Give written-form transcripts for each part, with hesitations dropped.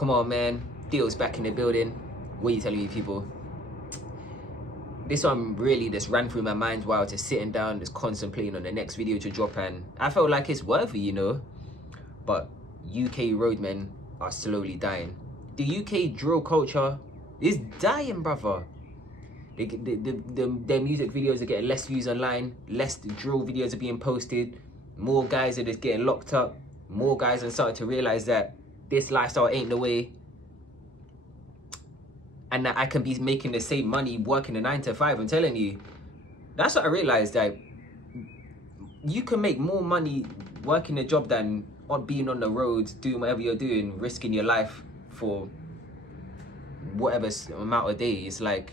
Come on, man. Deal's back in the building. What are you telling me, people? This one really just ran through my mind while just sitting down, just contemplating on the next video to drop, and I felt like it's worthy, you know. But UK roadmen are slowly dying. The UK drill culture is dying, brother. Their music videos are getting less views online, less drill videos are being posted, more guys are just getting locked up, more guys are starting to realize that this lifestyle ain't the way, and that I can be making the same money working a 9 to 5. I'm telling you, that's what I realized, that you can make more money working a job than being on the road, doing whatever you're doing, risking your life for whatever amount of days. Like,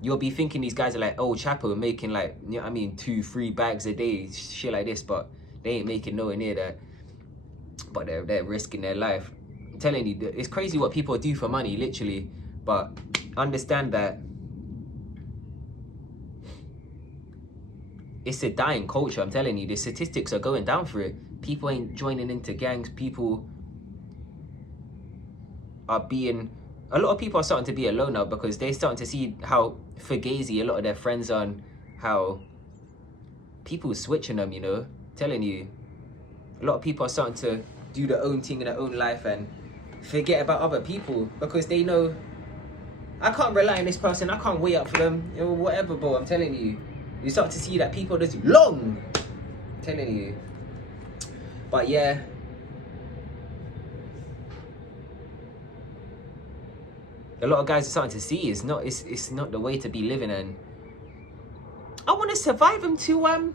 you'll be thinking these guys are like, oh, Chapo making like, you know what I mean, 2-3 bags a day, shit like this, but they ain't making nowhere near that. But they're risking their life. I'm telling you, it's crazy what people do for money, literally. But understand that it's a dying culture. I'm telling you, the statistics are going down for it. People ain't joining into gangs. People are being, a lot of people are starting to be alone now because they're starting to see how fugazi a lot of their friends are, and how people are switching them, you know. I'm telling you, a lot of people are starting to do their own thing in their own life and forget about other people because they know, I can't rely on this person, I can't wait up for them, you know, whatever, bro. I'm telling you, you start to see that people are just long. I'm telling you. But yeah, a lot of guys are starting to see it's not the way to be living, and I want to survive them to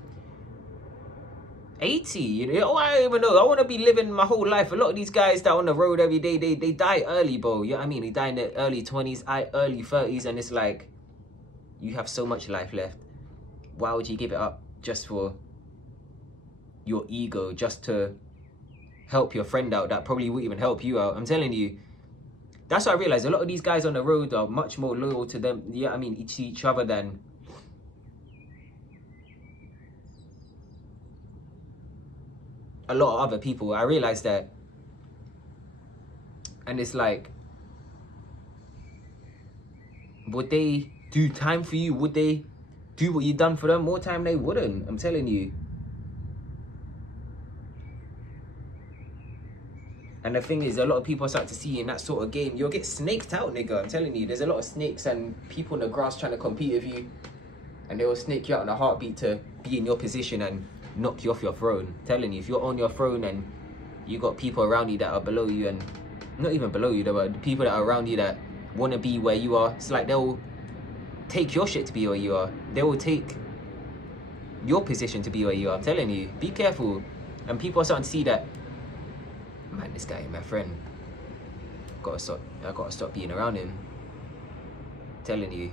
80, you know. I don't even know. I want to be living my whole life. A lot of these guys that are on the road every day, they die early, bro. You know what I mean? They die in their early 20s, early 30s, and it's like, you have so much life left. Why would you give it up just for your ego, just to help your friend out that probably wouldn't even help you out? I'm telling you, that's what I realized. A lot of these guys on the road are much more loyal to them, you know what I mean, to each other than a lot of other people. I realized that. And it's like, would they do time for you? Would they do what you done for them? More time they wouldn't. I'm telling you. And the thing is, a lot of people start to see in that sort of game, you'll get snaked out, nigga. I'm telling you, there's a lot of snakes and people in the grass trying to compete with you, and they will snake you out in a heartbeat to be in your position and knock you off your throne. I'm telling you, if you're on your throne and you got people around you that are below you, and not even below you, but the people that are around you that want to be where you are, it's like they'll take your shit to be where you are. They will take your position to be where you are. I'm telling you, be careful. And people are starting to see that, man, this guy, my friend, I gotta stop being around him. I'm telling you,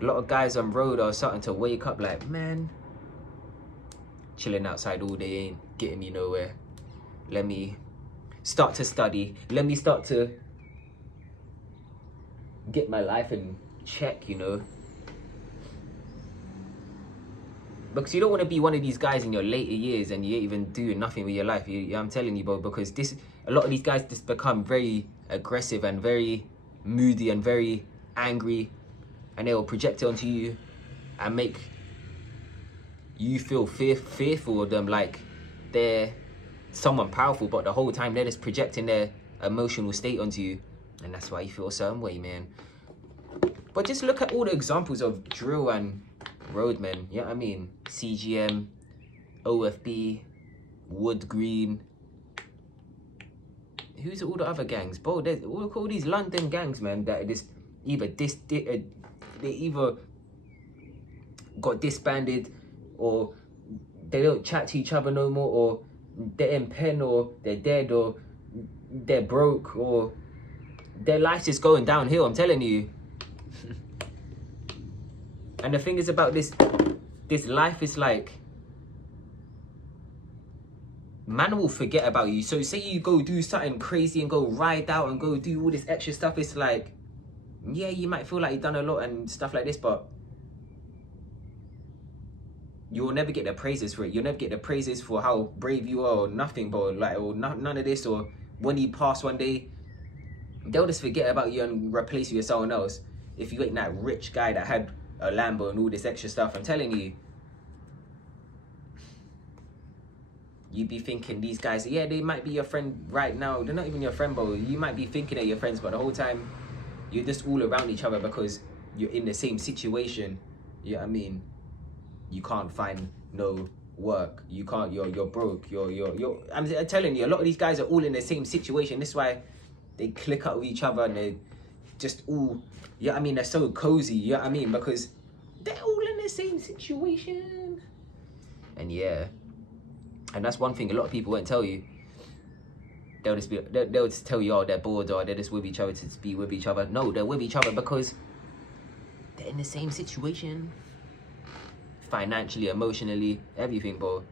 a lot of guys on road are starting to wake up like, man, chilling outside all day ain't getting me nowhere. Let me start to study. Let me start to get my life in check, you know. Because you don't want to be one of these guys in your later years and you ain't even doing nothing with your life. I'm telling you, bro, because a lot of these guys just become very aggressive and very moody and very angry, and they will project it onto you and make you feel fearful of them, like they're someone powerful, but the whole time they're just projecting their emotional state onto you, and that's why you feel a certain way, man. But just look at all the examples of drill and roadmen, you know what I mean? CGM, OFB, Wood Green. Who's all the other gangs? Bro, there's all these London gangs, man, that just they either got disbanded, or they don't chat to each other no more, or they're in pen, or they're dead, or they're broke, or their life's just going downhill. I'm telling you. And the thing is about this life is like, man will forget about you. So say you go do something crazy and go ride out and go do all this extra stuff, it's like, yeah, you might feel like you've done a lot and stuff like this, but you'll never get the praises for it. You'll never get the praises for how brave you are, or nothing, bro. Like, or none of this, or when you pass one day, they'll just forget about you and replace you with someone else. If you ain't that rich guy that had a Lambo and all this extra stuff, I'm telling you, you'd be thinking these guys, yeah, they might be your friend right now. They're not even your friend, bro. You might be thinking they're your friends, but the whole time, you're just all around each other because you're in the same situation. You know what I mean? You can't find no work. You can't, you're broke. I'm telling you, a lot of these guys are all in the same situation. That's why they click up with each other and they just all, you know what I mean? They're so cozy, you know what I mean? Because they're all in the same situation. And yeah. And that's one thing a lot of people won't tell you. They'll just tell you, oh, they're bored or they're just with each other to be with each other. No, they're with each other because they're in the same situation. Financially, emotionally, everything, bro.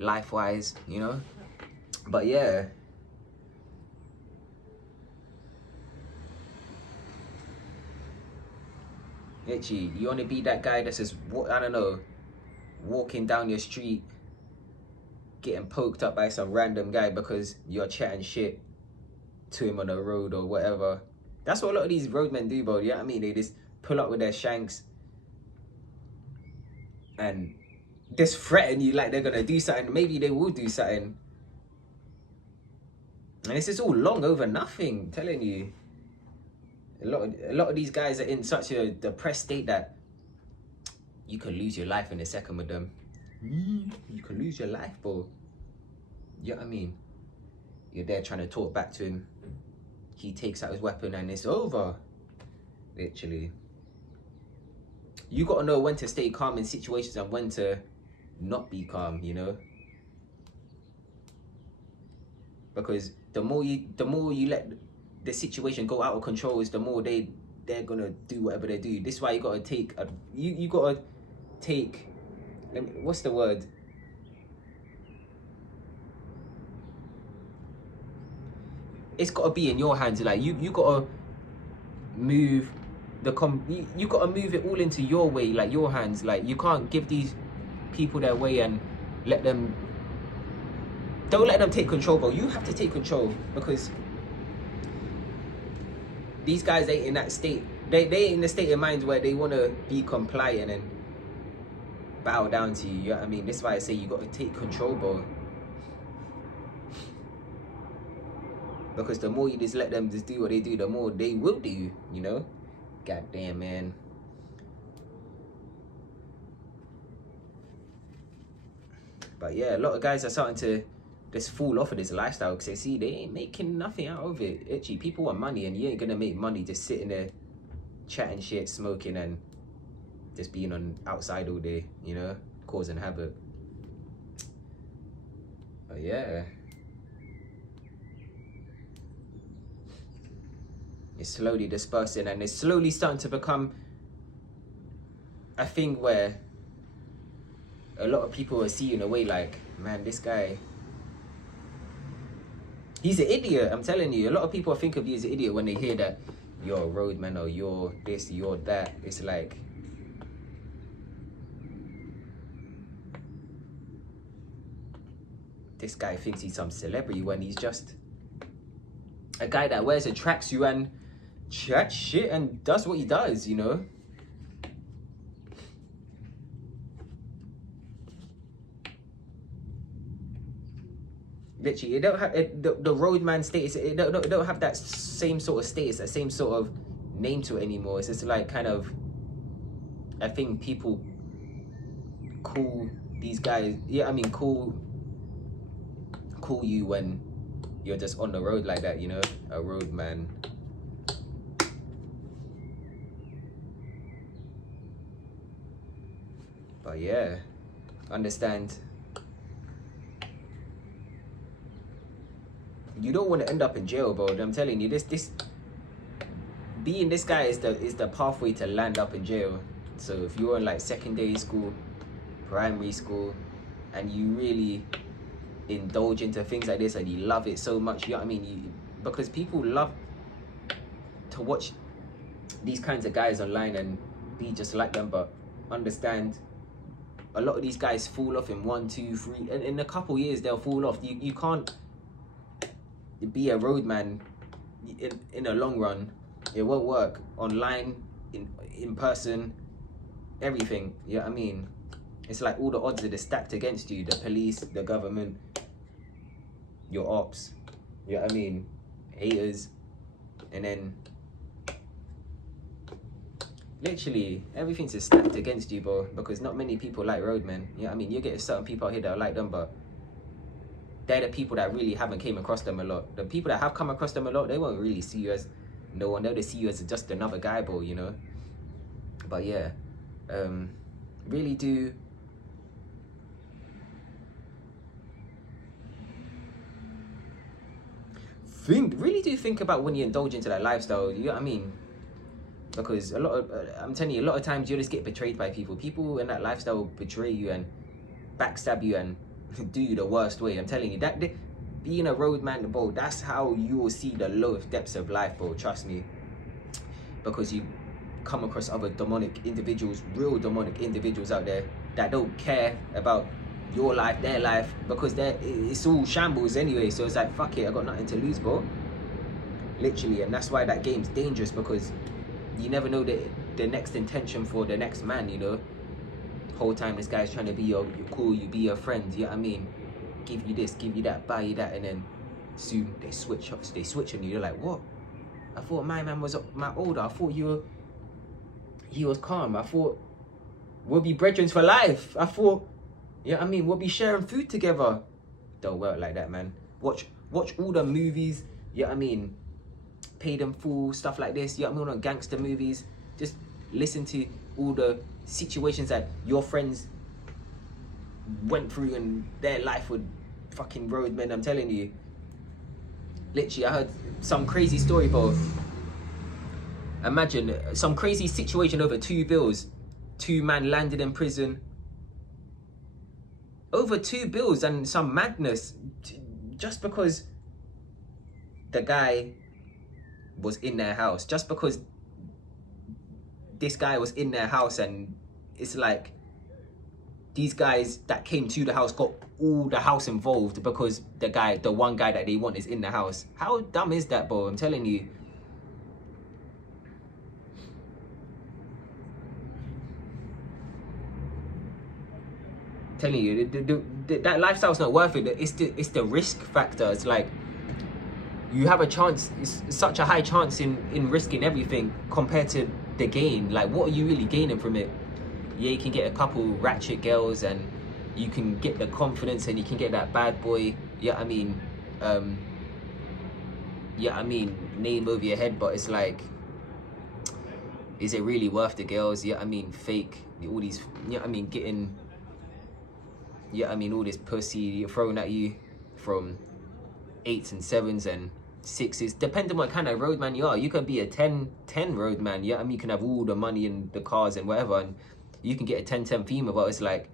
Life-wise, you know? But yeah. Literally, you want to be that guy that's just, I don't know, walking down your street, getting poked up by some random guy because you're chatting shit to him on the road or whatever. That's what a lot of these roadmen do, bro. You know what I mean? They just pull up with their shanks and just threaten you like they're gonna do something. Maybe they will do something. And it's just all long over nothing, I'm telling you. A lot of these guys are in such a depressed state that you could lose your life in a second with them. You could lose your life, bro. You know what I mean? You're there trying to talk back to him. He takes out his weapon and it's over. Literally. You gotta know when to stay calm in situations and when to not be calm, you know? Because the more you let the situation go out of control, is the more they're gonna do whatever they do. This is why you gotta take you gotta take, what's the word? It's gotta be in your hands. Like you gotta move you gotta move it all into your way, like your hands. Like you can't give these people their way and don't let them take control, bro. You have to take control because these guys ain't in that state. They in the state of mind where they want to be compliant and bow down to you. You know what I mean? That's why I say you got to take control, bro. Because the more you just let them just do what they do, the more they will do, you know? Goddamn, man. But yeah, a lot of guys are starting to just fall off of this lifestyle because they see they ain't making nothing out of it. Actually, people want money and you ain't gonna make money just sitting there chatting shit, smoking and just being on outside all day, you know, causing havoc. But yeah, it's slowly dispersing and it's slowly starting to become a thing where a lot of people are seeing a way like, man, this guy, he's an idiot. I'm telling you, a lot of people think of you as an idiot when they hear that you're a roadman or you're this, you're that. It's like, this guy thinks he's some celebrity when he's just a guy that wears a tracksuit and chats shit and does what he does, you know? Literally, it don't have the roadman status. It don't have that same sort of status, that same sort of name to it anymore. It's just like kind of, I think people call these guys, yeah, I mean, call you when you're just on the road like that, you know, a roadman. But yeah, understand. You don't want to end up in jail, bro. I'm telling you, this being this guy is the pathway to land up in jail. So if you're in like secondary school, primary school, and you really indulge into things like this and you love it so much, you know what I mean? Because people love to watch these kinds of guys online and be just like them, but understand a lot of these guys fall off in 1, 2, 3, and in a couple years they'll fall off. You can't be a roadman in a long run. It won't work. Online, in person, everything. You know what I mean? It's like all the odds are stacked against you. The police, the government, your ops. You know what I mean? Haters. And then literally everything's just stacked against you, bro, because not many people like roadmen. You know what I mean? You get certain people out here that like them, but they're the people that really haven't came across them a lot. The people that have come across them a lot, they won't really see you as no one. They'll just see you as just another guy, bro, you know? But yeah, really do think about when you indulge into that lifestyle. You know what I mean? Because a lot of I'm telling you, a lot of times you just get betrayed by people. People in that lifestyle betray you and backstab you and do you the worst way. I'm telling you, that being a roadman, bro, that's how you will see the lowest depths of life, bro. Trust me. Because you come across other demonic individuals, real demonic individuals out there that don't care about your life, their life, because it's all shambles anyway. So it's like, fuck it, I got nothing to lose, bro. Literally. And that's why that game's dangerous, because you never know the next intention for the next man, you know. Whole time this guy's trying to be your cool, you be your friend, you know what I mean? Give you this, give you that, buy you that, and then soon they switch on you. You're like, what? I thought my man was my older. I thought he was calm. I thought we'll be brethren for life. I thought, you know what I mean, we'll be sharing food together. Don't work like that, man. Watch all the movies, you know what I mean? Pay them full, stuff like this, you know what I mean, on gangster movies. Just listen to all the situations that your friends went through in their life with fucking roadmen. I'm telling you. Literally, I heard some crazy story, bro. Imagine some crazy situation over 2 bills. 2 men landed in prison over 2 bills and some madness, just because the guy was in their house, just because this guy was in their house. And it's like these guys that came to the house got all the house involved because the one guy that they want is in the house. How dumb is that, bro? I'm telling you. Telling you, that lifestyle's not worth it. It's the risk factor. It's like you have a chance. It's such a high chance in risking everything compared to the gain. Like, what are you really gaining from it? Yeah, you can get a couple ratchet girls and you can get the confidence and you can get that bad boy, yeah, I mean, name over your head, but it's like, is it really worth the girls? Yeah, I mean, fake, all these, yeah, I mean, getting, yeah, I mean, all this pussy thrown at you from 8s and 7s and 6s, depending on what kind of roadman you are. You can be a 10 roadman, yeah, I mean, you can have all the money and the cars and whatever, and you can get a 10 female, but it's like,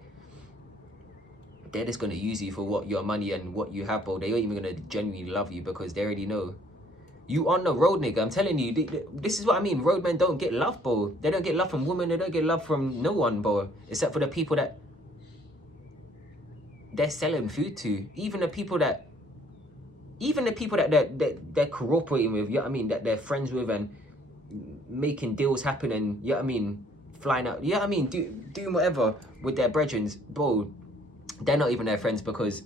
they're just gonna use you for what your money and what you have, bro. They ain't even gonna genuinely love you because they already know you on the road, nigga. I'm telling you, this is what I mean. Roadmen don't get love, bro. They don't get love from women. They don't get love from no one, bro, except for the people that they're selling food to. Even the people that they're cooperating with, you know what I mean, that they're friends with and making deals happen, and, you know what I mean, flying out, you know what I mean, doing whatever with their brethren, bro. They're not even their friends, because,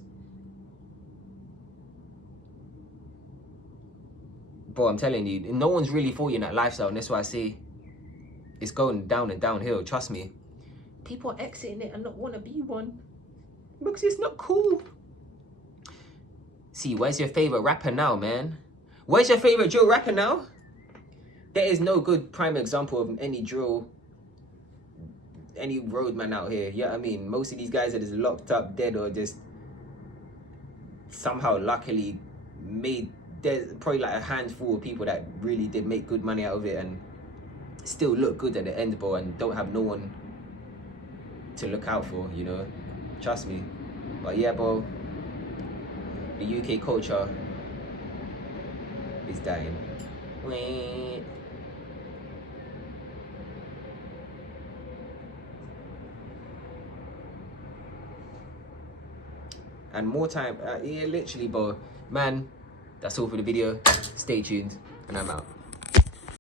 bro, I'm telling you, no one's really for you in that lifestyle, and that's why I say it's going down and downhill. Trust me. People are exiting it and not want to be one because it's not cool. See, where's your favorite rapper now, man? Where's your favorite drill rapper now? There is no good prime example of any roadman out here. Yeah, I mean, most of these guys are just locked up, dead, or just somehow luckily made. There's probably like a handful of people that really did make good money out of it and still look good at the end, bro, and don't have no one to look out for, you know. Trust me. But yeah, bro, the UK culture is dying. and more time. Yeah, literally, bro. Man, that's all for the video. Stay tuned, and I'm out.